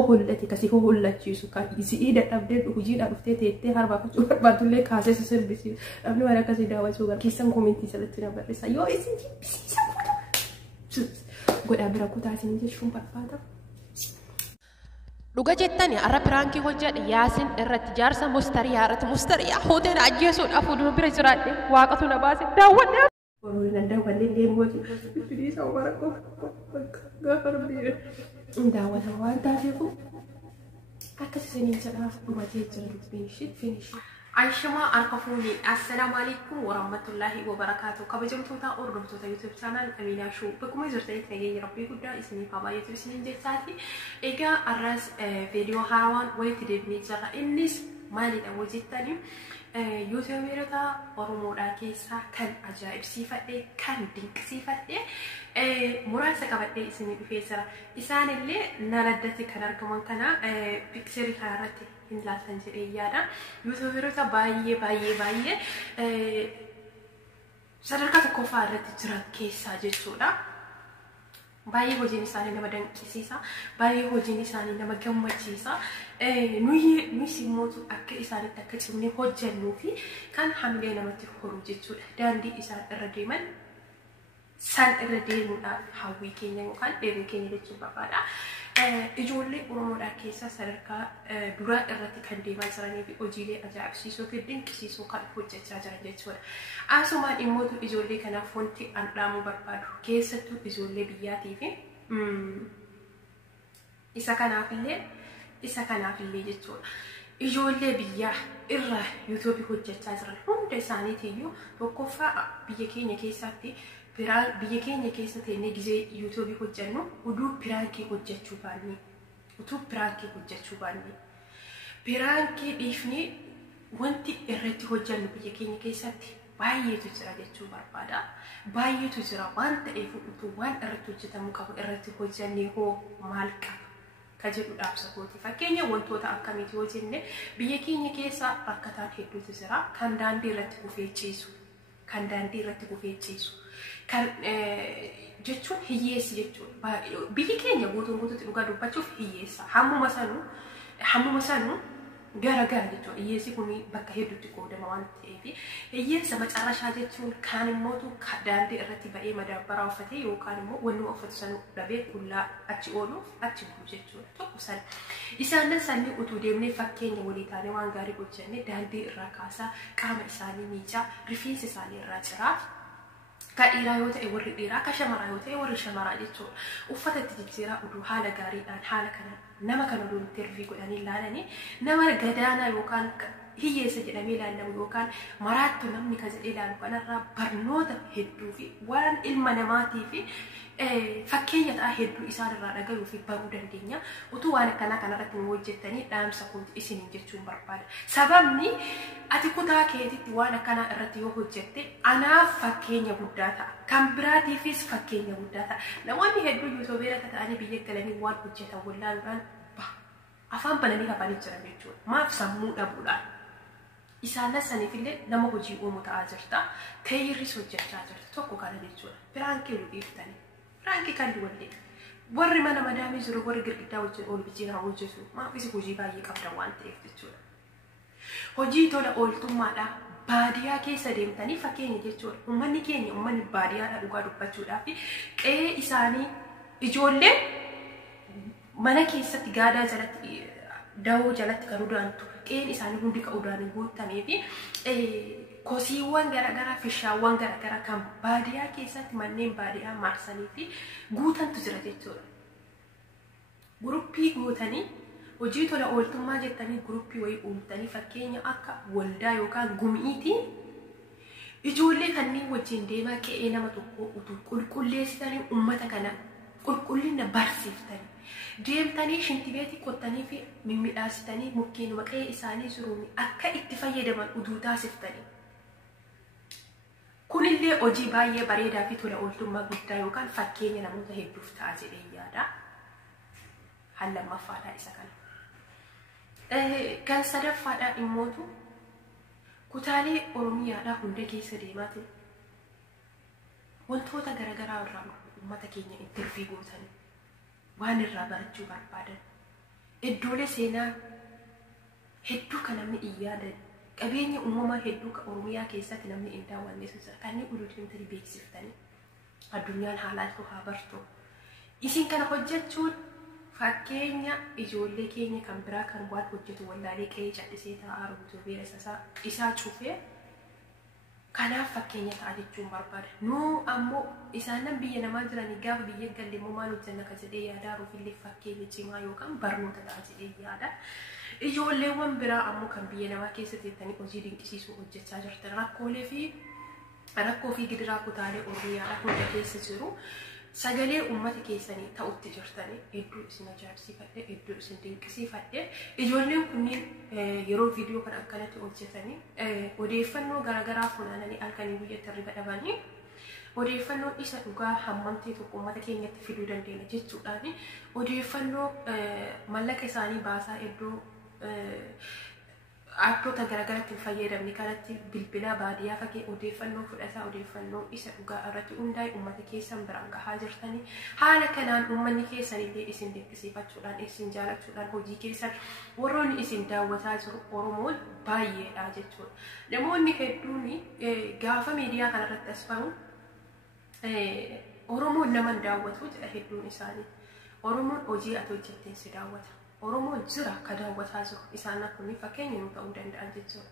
hohollate kasi hohollachiisu kan isii dadhabdee hojiidhaa dhuftee teettee harbaafachuu barbaadullee kaasee sirbisi dhabni waan akkasii daawwachuu gara keessan komentii sirriitti na barreessa yoo isin jibbisiisa godhaa bira kutaa isin jechuun barbaada. Dhuga jettani arra piraankii hojjedhe Yaasin irratti jaarsa mustariyaa irratti mustariyaa hoteela ajjeesuudhaaf fuuldura bira jiraadhe waaqatu na baase daawwadhe. Warri nan wallee deemu hojii firiisa wara gaafa rabbii daawwata waan taateef akkasisanii jedhaaf dhumatee jira finish. Aishama Alkafuni, Assalamu alaikum warahmatullahi wabarakatuh. Kabajamtoota ordoftoota YouTube channel Amina Show. Bakkuma jirtanitti nageenya rabbii guddaa isiniif haa baay'atu isiniin jechaati. Egaa arras viidiyoo haaraan walitti deebinee jirra. Innis maalidha hojjettani? YouTubeerota Oromoodhaa keessaa kan ajaa'ibsiifadhe, kan dinqisiifadhe muraasa qabadhee isinii dhufee jira. Isaanillee naladdatti kan argaman kana piikcharii kanarratti hin laaltan jedhee yaada. YouTubeerota baay'ee sadarkaa tokkoffaa irratti jiran keessaa jechuudha. Baay'ee hojiin isaanii nama danqisiisa. Baay'ee hojiin isaanii nama gammachiisa. Nuyi simmootu akka isaanitti akka cimnee hojjennuu fi kan hamilee namatti horu jechuudha. Daandii isaan irra deeman san irra deemuudhaaf hawwii keenya yookaan dheebuu keenya jechuun barbaada. Ijoollee Oromoodhaa keessaa sadarkaa duraa irratti kan deemaa jiranii fi hojiilee ajaa'ibsiisoo fi dinqisiisoo kan hojjechaa jiran jechuudha. Asumaan dhimmootu ijoollee kanaaf wanti an dhaamuu barbaadu keessattuu ijoollee biyyaatii fi isa kanaafillee jechuudha. Ijoollee biyyaa irra YouTube hojjechaa jiran hunda isaaniitiyyuu tokkoffaa biyya keenya keessatti biyya keenya keessa ta'ee gizee YouTube hojjennu uduu piraankii hojjechuu baanne piraankii dhiifnee wanti irratti hojjennu biyya keenya keessatti baay'eetu jira jechuu barbaada. Baay'eetu jira waan ta'eef utuu waan irratti hojjetamuu qabu irratti hojjennee hoo maal qaba ka jedhu dhaamsa kooti. Fakkeenya wantoota akkamiiti yoo jenne biyya keenya keessa rakkataan hedduutu jira kan daandii irratti kufee ciisu. Kan jechuun hiyyeessi jechuudha. Biyyi keenya guutuutti dhugaa dubbachuuf hiyyeessa. Hammuma sanuu gara jechuudha. Hiyyeessi kun bakka hedduutti qoodama waan ta'eef hiyyeessa macarrashaa jechuun kaan immootu daandii irratti ba'ee madaabbaraa uffatee yookaan immoo wanni uffatu sanuu dhabee qullaa achi ooluuf achi bulu jechuudha. Tokko sana. Isaanis sanni utuu deemnee fakkeenya walii taanee waan gaarii hojjenne daandii irraa kaasaa qaama isaanii miicaa rifeensa isaanii irraa ciraa. Kadhiiraa yoo ta'e warri dhiiraa ka shamaraa yoo ta'e warri shamaraa jechuudha. Uffata itti jijjiiraa uduu haala gaariidhaan haala kana nama kana oduu intervii godhanii ilaalanii nama gadaanaa yookaan hiyyeessa jedhamee ilaalamu yookaan maraattu namni ka jedhee ilaalu kanarraa barnoota hedduu fi waan ilma namaatii fi fakkeenya ta'a hedduu isaan irraa dhagayuu fi baruu dandeenya. Utuu waan akkanaa kanarratti nu hojjettanii dhaamsa kooti isiniin jechuun barbaada. Sababni ati kutaa keetitti waan akkanaa irratti yoo hojjette anaaf fakkeenya guddaa ta'a. Kan biraatiifis fakkeenya guddaa ta'a. Namoonni hedduu YouTubeerota ta'anii biyya galanii waan hojjetan wallaaluudhaan afaan bananii hafanii jiran jechuudha. Maaf sammuu dhabuudhaan. Isaanis saniifillee nama hojii uumuu ta'aa jirta. Keeyirris hojjechaa jirta. Tokko kana jechuudha. Piraankii nu dhiiftanii. Piraankii kan duwwallee. Warri mana madaamii jiru warri girgiddaa wajjin ol bijjiirraa hojjetu. Maafis hojii baay'ee qabda waan ta'eef jechuudha. Hojii tola ooltummaadhaa baadiyyaa keessa deemtanii fakkeenya jechuudha. Uummanni baadiyyaadhaa dhugaa dubbachuudhaa fi qe'ee isaanii ijoollee mana keessatti gaadaa jalatti dawoo jalatti kan udaantu qe'een isaanii hundi ka udaanii guutamee fi kosiiwwan garaagaraa fishaawwan garaagaraa kan baadiyyaa keessatti manneen baadiyyaa marsanii fi guutantu jira jechuudha. Guruppii guutanii hojii tola ooltummaa jettanii guruppii wayii uumtanii fakkeenya akka waldaa yookaan gumiitiin ijoollee kanneen wajjin deemaa qe'ee nama tokko utuu qulqulleessitanii uummata kana qulqullina barsiiftanii deemtanii shintibeetii qottanii fi mimmiidhaasitanii mukkeen qe'ee isaanii jiruun akka itti fayyadaman uduu taasiftanii. Kunillee hojii baay'ee bareedaa fi tola ooltummaa guddaa yookaan fakkeenya namoota hedduuf ta'a jedhee yaada. Hallamaffaadhaa isa kana. Kan sadaffaadhaa dhimmootu kutaalee Oromiyaadhaa hunda keessa deemaatu wantoota garaagaraa irraa uummata keenya intervii gootanii waan irraa barachuu barbaadan iddoolee seenaa hedduu kan namni iyyaadhan qabeenya uumamaa hedduu ka Oromiyaa keessatti namni hin daawwanne sisa kanneen ulultimtanii beeksiftanii addunyaan haalaaltu haa bartu. Isin kana hojjechuun fakkeenya ijoollee keenya kan biraa kan waan hojjetu wallaalee qe'ee cadhisee taa'aa rubutuu beera isaa cufee kanaaf fakkeenya ta'a jechuun barbaada. Nu ammoo isaan nan biyya namaa jiranii gaafa biyya galle immoo maal hojjenna ka jedhee yaadaa ruufillee fakkeenya cimaa yookaan barnoota ta'a jedhee yaada. Ijoolleewwan biraa ammoo kan biyya namaa keessa teessanii hojii dinqisiisuu hojjechaa jirtan rakkoo fi gidiraa kutaalee Oromiyaa hunda keessa jiru sagalee uummata keessanii ta'utti jirtanii hedduu isin ajaa'ibsiifadhe hedduu isin dinqisiifadhe. Ijoolleen kunniin yeroo viidiyoo kan akkanatti hojjetanii odeeffannoo garaagaraa funaananii halkanii guyyatti riba dhabanii odeeffannoo isa dhugaa hammamtee tokko uummata keenyatti fiduu dandeenya jechuudhaan odeeffannoo mallaqa isaanii baasaa iddoo aatota garaagaratti fayyadamni kanatti bilbila baadiyyaa fakee odeeffannoo fudhataa odeeffannoo isa dhugaa irratti hundaa'e uummata keessan biraan gahaa jirtanii haala kanaan uummanni keessan illee isin dinqisiifachuudhaan isin jaalachuudhaan hojii keessan warroonni isin daawwataa jiru Oromoon baay'eedha jechuudha. Namoonni hedduun gaafa miidiyaa kanarratti as ba'u Oromoon nama daawwatu jedha hedduun isaanii. Oromoon hojii ati hojjetteen si daawwata. Oromoon jira ka daawwataa jiru isaan akkuma fakkeenya nu ta'uu danda'an jechuudha.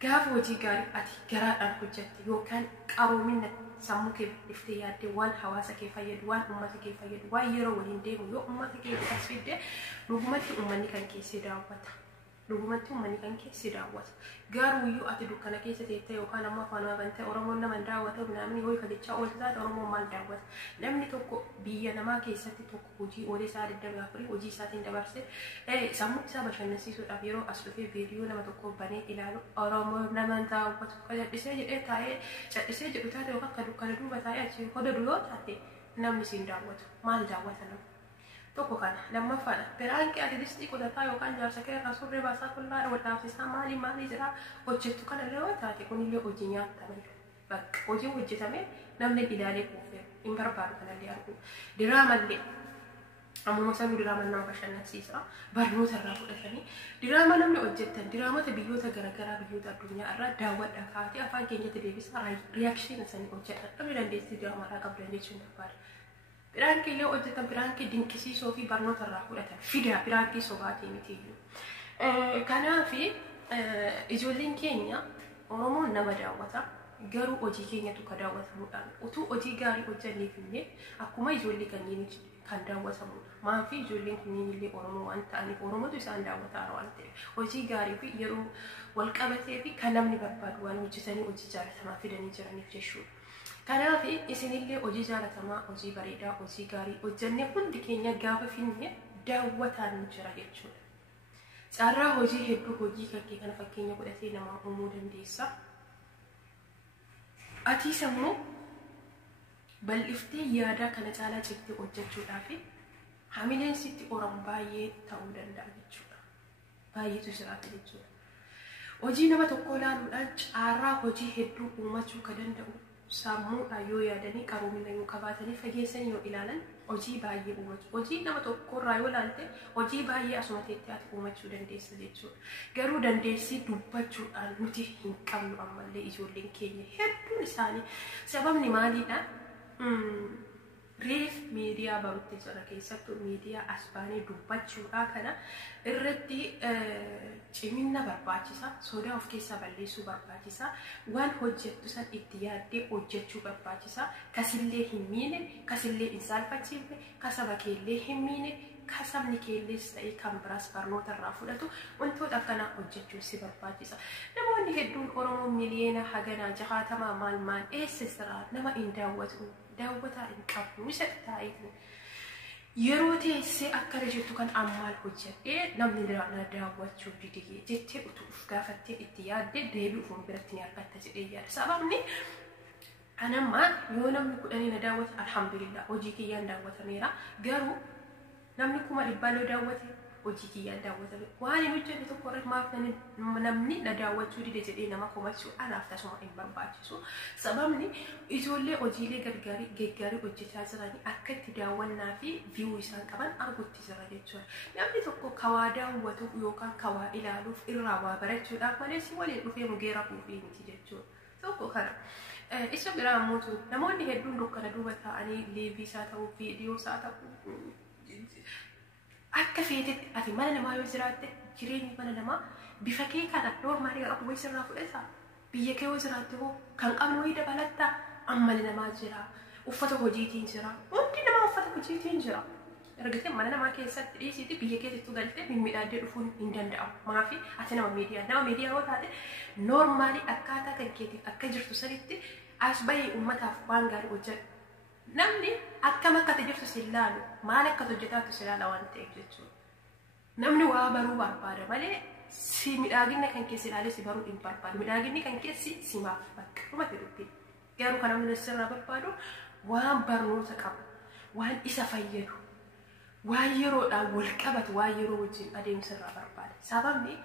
Gaafa hojii gaarii ati garaadhaan hojjette yookaan qaroomina sammuu kee iftee yaaddee waan hawaasa kee fayyadu waan uummata kee fayyadu waan yeroo waliin deemu yoo uummata kee as fidde dhugumatti uummanni kan keessi daawwata. Dhugumatti uummanni kan keessi daawwata. Garuuyyuu ati dukkana keessa teessee yookaan ammoo afaan bantee Oromoon nama daawwata namni ho'i kadichaa ooltaa Oromoon maal daawwata. Namni tokko biyya namaa keessatti tokko hojii oolee isaa daddabaafii hojii isaatiin dabarsee sammuu isaa bashannansiisuudhaaf yeroo as dhufee viidiyoo nama tokko banee ilaalu Oromoon nama daawwatu kadhadhisee jedhee taa'ee cadhisee jedhu taate yookaan ka dukkana duuba taa'ee achi hodadu yoo taate namni siin daawwatu maal daawwata nama. Tokko kana lammaffadha. Biraan kee ati distii qotataa yookaan jaarsa kee irraa surree baasaa kullaadha waldaafsisaa maalii jira hojjettu kana illee yoo taate kunillee hojii nyaatamee bakka hojii hojjetame namni ilaalee kuufee hin barbaadu kanallee argu. Diraamallee ammuma sanuu diraama nama bashannansiisa barnoota irraa fudhatanii diraama namni hojjettan diraamota biyyoota garaagaraa biyyoota addunyaa irraa daawwadha kaatee afaan keenyatti deebisaa riyaakshiniin isaanii hojjetan dhabni dandeettii diraamaa qabdan jechuun barbaada. Biraankii illee hojjetan biraankii dinqisiisoo fi barnoota irraa fudhatan fidaa biraankii sobaatii mitiyyuu. Kanaaf ijoolleen keenya Oromoon nama daawwata garuu hojii keenyatu ka daawwatamuudhaan utuu hojii gaarii hojjenneef illee akkuma ijoollee kanneen kan daawwatamudha. Maafi ijoolleen kunniin illee Oromoo waan ta'aniif Oromootu isaan daawwataa waan ta'eef hojii gaarii fi yeroo wal qabatee fi kan namni barbaadu waan hojjetanii hojii jaalatamaa fidanii jiraniif jechuudha. Kanaaf isinillee hojii jaalatamaa hojii bareedaa hojii gaarii hojjennee hundi keenya gaafa finne daawwataan jira jechuudha. Carraa hojii hedduu hojii kakkee kana fakkeenya godhatee nama uumuu dandeessa. Ati sammuu bal'iftee yaada kana caalaa cittee hojjechuudhaaf hamileen sitti Oromoo baay'ee ta'uu danda'a jechuudha. Baay'eetu jiraata jechuudha. Hojii nama tokko ilaaluudhaan carraa hojii hedduu uumachuu ka danda'u sammuudhaan yoo yaadanii qaroomina yoo qabaatanii fageessanii yoo ilaalan hojii baay'ee uumachuu hojii nama tokkorraa yoo ilaalte hojii baay'ee asuma teettee ati uumachuu dandeessa jechuudha. Garuu dandeessii dubbachuudhaan nuti hin qabnu ammallee ijoolleen keenya hedduun isaanii sababni maaliidha? Reef miidiyaa barutti jira keessattuu miidiyaa asbaanii dubbachuudhaa kana irratti cimina barbaachisa sodaa of keessaa balleessuu barbaachisa waan hojjettu san itti yaaddee hojjechuu barbaachisa kasillee hin miine kasillee hin saalfachiifne kasaba keellee hin miine kasabni keellees ta'ee kan biraas barnoota irraa fudhatu wantoota akkanaa hojjechuun si barbaachisa. Namoonni hedduun Oromoo miliyoona haganaa jahaatamaa maal eessa jira nama hin daawwatu daawwataa hin qabnu isa taa'ee yeroo teessee akkana jettu kan ammaal hojjedhee namni na daawwachuu didee jettee utuuf gaafattee itti yaaddee deebii ufuma biratti ni argatta jedhee yaada. Sababni anamma yoo namni kudhanii na daawwate alhamdulillah hojii kiyyaan daawwatameera garuu namni kuma dhibbaa yoo daawwate hojii kiyyaan daawwatame waan hin hojjenne tokko irratti maaf namni na daawwachuu dide jedhee nama komachuu anaaf tasuma hin barbaachisu. Sababni ijoollee hojiilee gaggaarii hojjechaa jiranii akka itti daawwannaa fi viyuu isaan qaban arguutti jira jechuudha. Namni tokko kawaa daawwatuuf yookaan kawaa ilaaluuf irraa waa barachuudhaaf malee si waliin dhufee mugeera kuufii miti jechuudha. Tokko kana. Isa biraa mootu namoonni hedduun dukkana duuba ta'anii liivii isaa ta'uu viidiyoo isaa ta'uu akka feetetti ati mana namaa yoo jiraatte jireenyi mana namaa bifa kee kana noormaalii qabu wayii sirraa fudhata. Biyya kee yoo jiraatte hoo kan qabnu wayii dabalatta ammali namaa jira. Uffata hojiitiin jira. Hundi namaa uffata hojiitiin jira. Ergatee mana namaa keessatti dhiisiiti biyya keessatti galtee mimmiidhaadee dhufuun hin danda'amu. Maafi ati nama miidiyaa yoo taate noormaalii akkaataa kan keetiif akka jirtu sanitti as bahee uummataaf waan gaarii hojjedhu. Namni akkam akka jirtu si ilaalu maal akka hojjetaatu si ilaala waan ta'eef jechuudha. Namni waa baruu barbaada malee si miidhagina kan keessi ilaalee si baruu hin barbaadu. Miidhaginni kan keessi si maaf bakka dhumate dubbii. Garuu kan namni sirraa barbaadu waan barnoota qabu, waan isa fayyadu, waan yeroodhaan wal qabatu, waan yeroo wajjin adeemsirraa barbaada. Sababni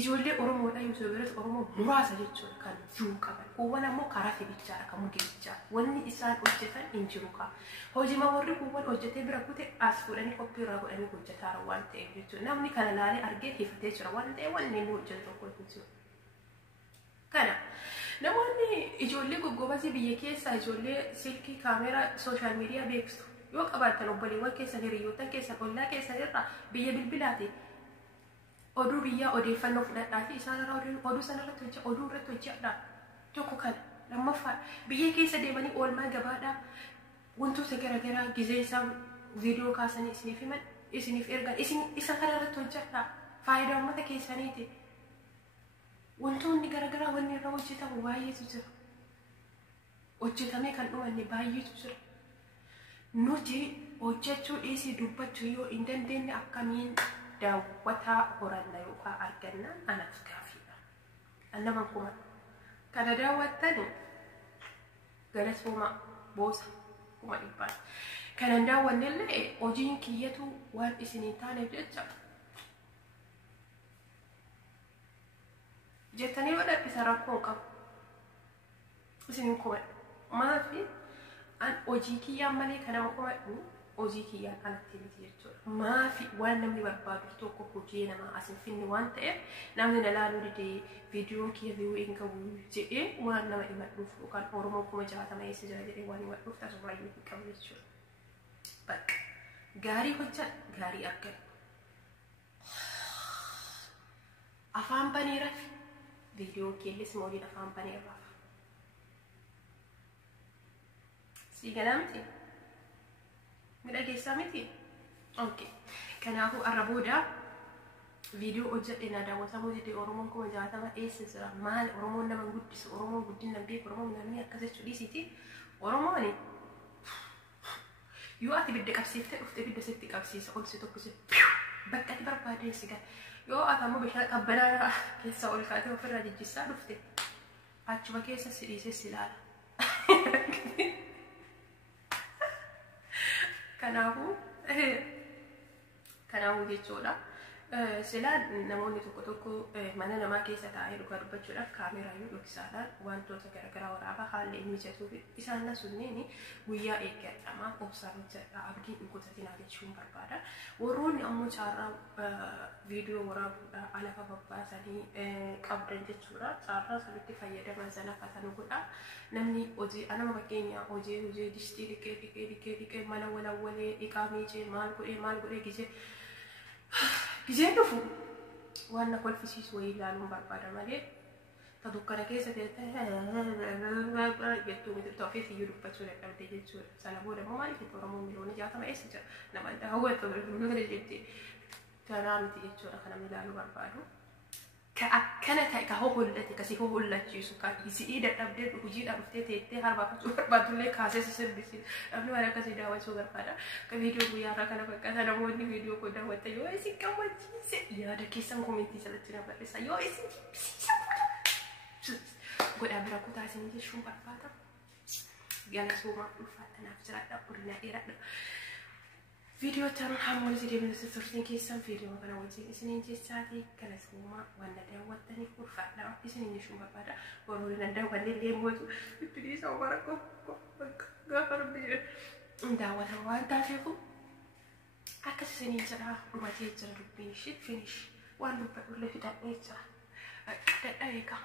ijoollee Oromoodhaa yoo ta'u Oromoo muraasa jechuudha kan jiru qaban. Kuuwwan ammoo karaa fiigichaadha kan mugeechaa. Wanni isaan hojjetan hin jiru kaa. Hojiima warri kuuwwan hojjetee bira kute as fuudhanii qophii irraa godhanii hojjetaara waan ta'eef jechuudha. Namni kana laalee argee hifatee jira waan ta'eef wanni inni hojjetu tokko hin jiru. Kana namoonni ijoollee goggobasii biyya keessaa ijoollee silkii kaameraa sooshaal miidiyaa beeksisu yoo qabaatan obboleewwan keessan hiriyoota keessan ollaa keessan irraa biyya bilbilaati. Oduu biyyaa odeeffannoo fudhadhaa fi isaan irraa oduu sanarratti hojjaa oduu irratti hojjaadha. Tokko kana lammaffaa biyya keessa deemanii oolmaa gabaadhaa wantoota garaagaraa gizee isaan viidiyoo kaasanii isiniif himan isiniif ergan isa kana irratti hojjaadha. Faayidaa uummata keessaniiti. Wantoonni garaagaraa wanni irra hojjetamu baay'eetu jira. Hojjetamee kan dhumanne baay'eetu jira. Nuti hojjechuu dhiisii dubbachuu yoo hin dandeenye akkamiin daawwataa horanna yookaan arganna anaaf gaafiidha. Annaman kuma kana daawwattan galatoomaa boosa kuma dhibbaan. Kanan daawwannellee hojiin kiyyatu waan isinii taaneef jecha jettanii yoo dhabbisa rakkoo qabu isiniin kuma maafi an hojii kiyyaan malee kanama kumadhu hojii kiyyaan alatti miti jechuudha. Maafi waan namni barbaadu tokko hojii namaa asin finni waan ta'eef namni na laaluu didee viidiyoo kiyya viyuu hin qabu jedhee waan nama himadhuuf yookaan Oromoo 60 eessa jira jedhee waan himadhuuf tasuma iyyuu hin qabu jechuudha. Bakka gaarii hojjan gaarii argan. Afaan baneera viidiyoo keellis moodiin afaan baneera. Sigalamti midhageessaa miti. Okay. Kanaafuu arra booda viidiyoo hojjedhe na daawwatamuu didee Oromoon 60 eessa jira maal Oromoon nama guddisu Oromoon guddina beeku Oromoon namni akkas jechuu dhiisiti. Oromoon yoo ati bidda qabsiiftee dhuftee bidda sitti qabsiisa ol si tokko si bakka ati barbaadeen si gala. Yoo ati ammoo bishaan qabbanaa keessa ol kaatee ofirraa jijjiisaa dhufte achuma keessa si dhiisee si ilaala. Kanaafuu jechuudha. Silaan namoonni tokko mana namaa keessa taa'ee dhugaa dubbachuudhaaf kaameraa yoo dhoksaadhaan wantoota garaagaraa waraabaa haalli inni mijatuuf isaan sunniin guyyaa eeggadhamaa obsaan hojjedha abdiin hin kutatinaa jechuun barbaada. Warroonni ammoo caarraa viidiyoo waraabuudhaa alafa babbaasanii qabdan jechuudha. Caarraa sanitti fayyadaman zanafatanii godha. Namni hojii anama fakkeenya hojii distii dhiqee mana walawwalee dhiqaa miicee maal godhee gizee dhufu waan na kolfisiisu wayii ilaaluun barbaada malee ta dukkana keessa teessee jettuu miti ta'uufis iyyuu dubbachuu dadhabdee jechuudha. Sana booda immoo maaliif itti Oromoon miliyoona 60 eessa jira nama daawwatu jettee kanaa miti jechuudha kan namni ilaaluu barbaadu. Akkana ta'e ka hohollate kasi hohollachiisu ka isii dadhabdee hojiidhaan dhuftee teettee harbaafachuu barbaadullee kaasee sirbisiisu namni waan akkasii daawwachuu barbaada. Ka viidiyoo guyyaarraa kana fakkaata namoonni viidiyoo koo daawwatan yoo isin gammachiise yaada keessan komentii jalatti na barreessa yoo isin jibbisiise godhaa bira kutaa isin jechuun barbaada. Galatoomaa ulfaatanaaf jiraadha. Godina dheeraadha. فيديو ترى حمول زي من السفرتين كيسان فيديو أنا وجه إسنين جساتي كلا سوما وانا داوتني كورفانا إسنين نشوف بعدا ورولنا داوتني اللي موتو بتدي سوبركم غفر بير داوتها وان تعرفوا أكس سنين سرها ما تيجي ترى فينيش وان بقول له في تأمين سرها تأيكا